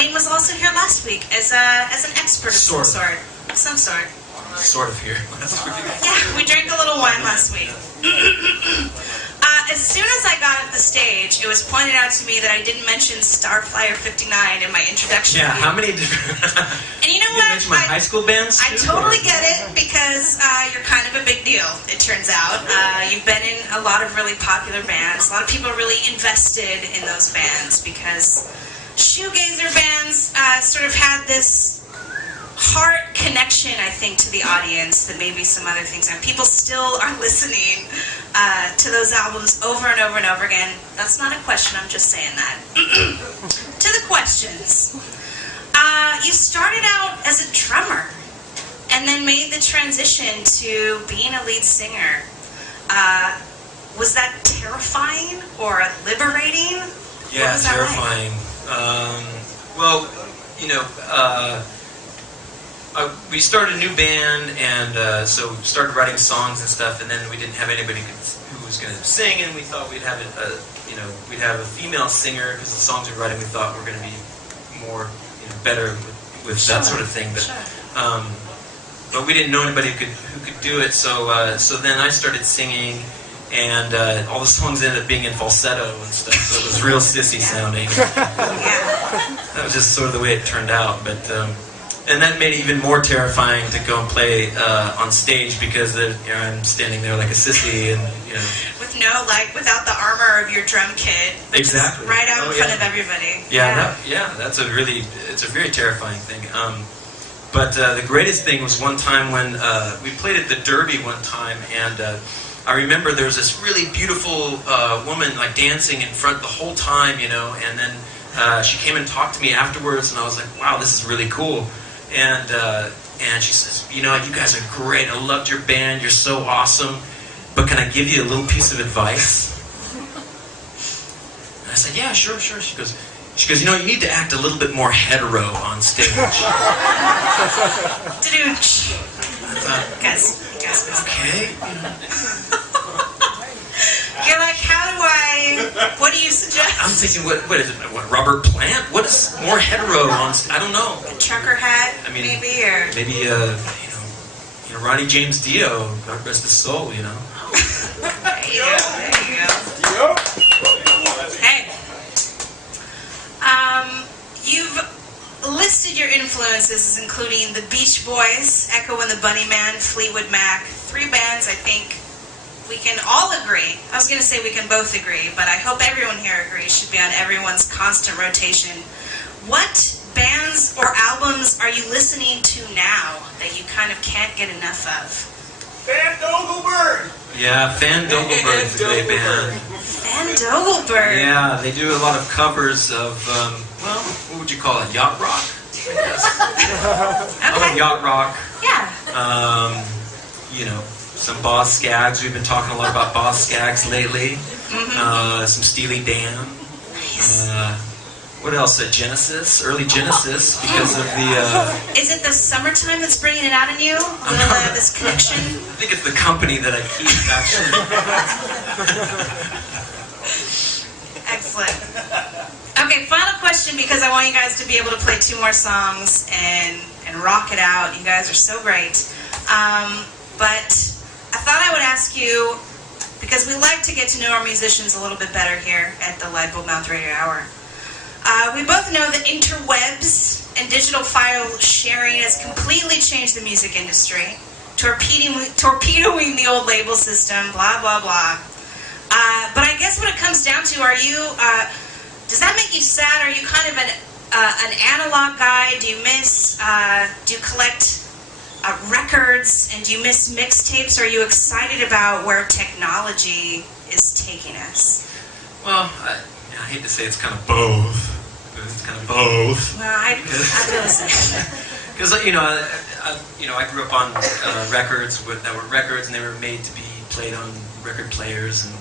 Wayne was also here last week as an expert of some sort. Some sort. Sort of here. Yeah, we drank a little wine last week. As soon as I got off the stage, it was pointed out to me that I didn't mention Starflyer 59 in my introduction. Yeah, how many different... And you know what? You mentioned my high school bands too, I totally get it, because you're kind of a big deal, it turns out. You've been in a lot of really popular bands. A lot of people are really invested in those bands, because shoegazer bands sort of had this heart connection, I think, to the audience that maybe some other things aren't. People still are listening to those albums over and over and over again. That's not a question, I'm just saying that. To the questions. You started out as a drummer and then made the transition to being a lead singer. Was that terrifying or liberating? Yeah, terrifying. Well, you know, we started a new band, and so started writing songs and stuff, and then we didn't have anybody who was going to sing, and we thought we'd have we'd have a female singer, because the songs we were writing we thought were going to be more, better with that sort of thing. But but we didn't know anybody who could do it, so then I started singing, and all the songs ended up being in falsetto and stuff, so it was real sissy sounding. That was just sort of the way it turned out, but. And that made it even more terrifying to go and play on stage, because I'm standing there like a sissy, and with without the armor of your drum kit, exactly, right out in front of everybody. That's it's a very terrifying thing. But the greatest thing was one time when we played at the Derby one time, and I remember there was this really beautiful woman like dancing in front the whole time, and then she came and talked to me afterwards, and I was like, wow, this is really cool. And she says, you guys are great. I loved your band. You're so awesome. But can I give you a little piece of advice? And I said, yeah, sure. She goes, you need to act a little bit more hetero on stage. Okay. You're like, what do you suggest? I'm thinking, what is it? What, Robert Plant? What is more hetero on? I don't know. A trucker hat, maybe, or maybe Ronnie James Dio, God rest his soul, There you go. Hey, you've listed your influences as including the Beach Boys, Echo and the Bunnymen, Fleetwood Mac, 3 bands I think we can all agree. I was going to say we can both agree, but I hope everyone here agrees should be on everyone's constant rotation. What bands or albums are you listening to now that you kind of can't get enough of? Van Dogelberg! Yeah, Van Dogelberg's a great band. Van Dogelberg! Yeah, they do a lot of covers of, what would you call it? Yacht rock? I like yacht rock. Yeah. Some Boz Scaggs. We've been talking a lot about Boz Scaggs lately. Some Steely Dan. Nice. What else? Genesis, early Genesis, because of the... Is it the summertime that's bringing it out in you? This connection? I think it's the company that I keep, actually. Excellent. Okay, final question, because I want you guys to be able to play 2 more songs and rock it out. You guys are so great. But I thought I would ask you, because we like to get to know our musicians a little bit better here at the Lightbulb Mouth Radio Hour. We both know that interwebs and digital file sharing has completely changed the music industry, torpedoing the old label system, blah, blah, blah. But I guess what it comes down to, does that make you sad? Are you kind of an analog guy? Do you collect records, and do you miss mixtapes? Are you excited about where technology is taking us? Well, I hate to say it's kind of both. It's kind of both. Well, I feel the same. Because I grew up on records that were records, and they were made to be played on record players, and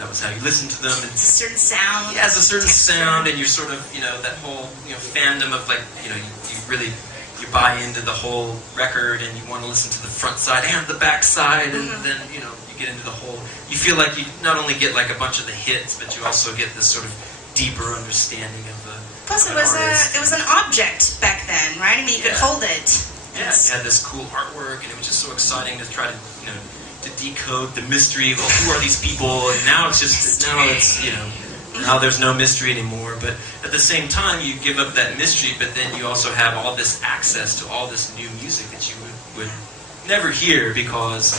that was how you listened to them. And it's a certain sound. Yeah, it's a certain sound, and you're sort of that whole fandom of you buy into the whole record, and you want to listen to the front side and the back side, and then you get into the whole. You feel like you not only get like a bunch of the hits, but you also get this sort of deeper understanding of Plus, of it an artist. was an object back then, right? I mean, you could hold it. Yeah, it had this cool artwork, and it was just so exciting to try to, to decode the mystery of who are these people. And now it's now there's no mystery anymore. But at the same time, you give up that mystery, but then you also have all this access to all this new music that you would never hear because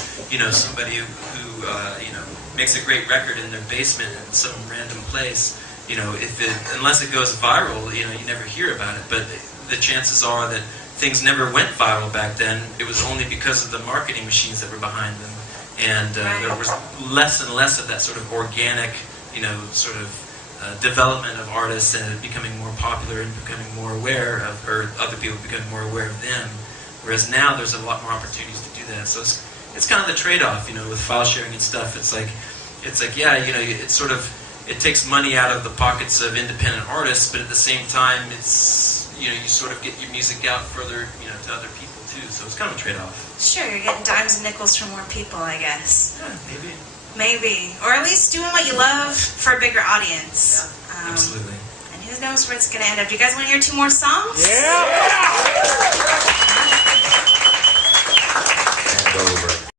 somebody who makes a great record in their basement in some random place. Unless it goes viral, you never hear about it. But the chances are that things never went viral back then. It was only because of the marketing machines that were behind them, and there was less and less of that sort of organic, development of artists and becoming more popular and becoming more aware of, or other people becoming more aware of them. Whereas now there's a lot more opportunities to do that. So it's kind of the trade-off, with file sharing and stuff. It's like it takes money out of the pockets of independent artists, but at the same time, it's you sort of get your music out further, to other people too. So it's kind of a trade-off. Sure, you're getting dimes and nickels from more people, I guess. Yeah, maybe. Maybe, or at least doing what you love for a bigger audience. Yeah, absolutely. And who knows where it's going to end up? Do you guys want to hear 2 more songs? Yeah!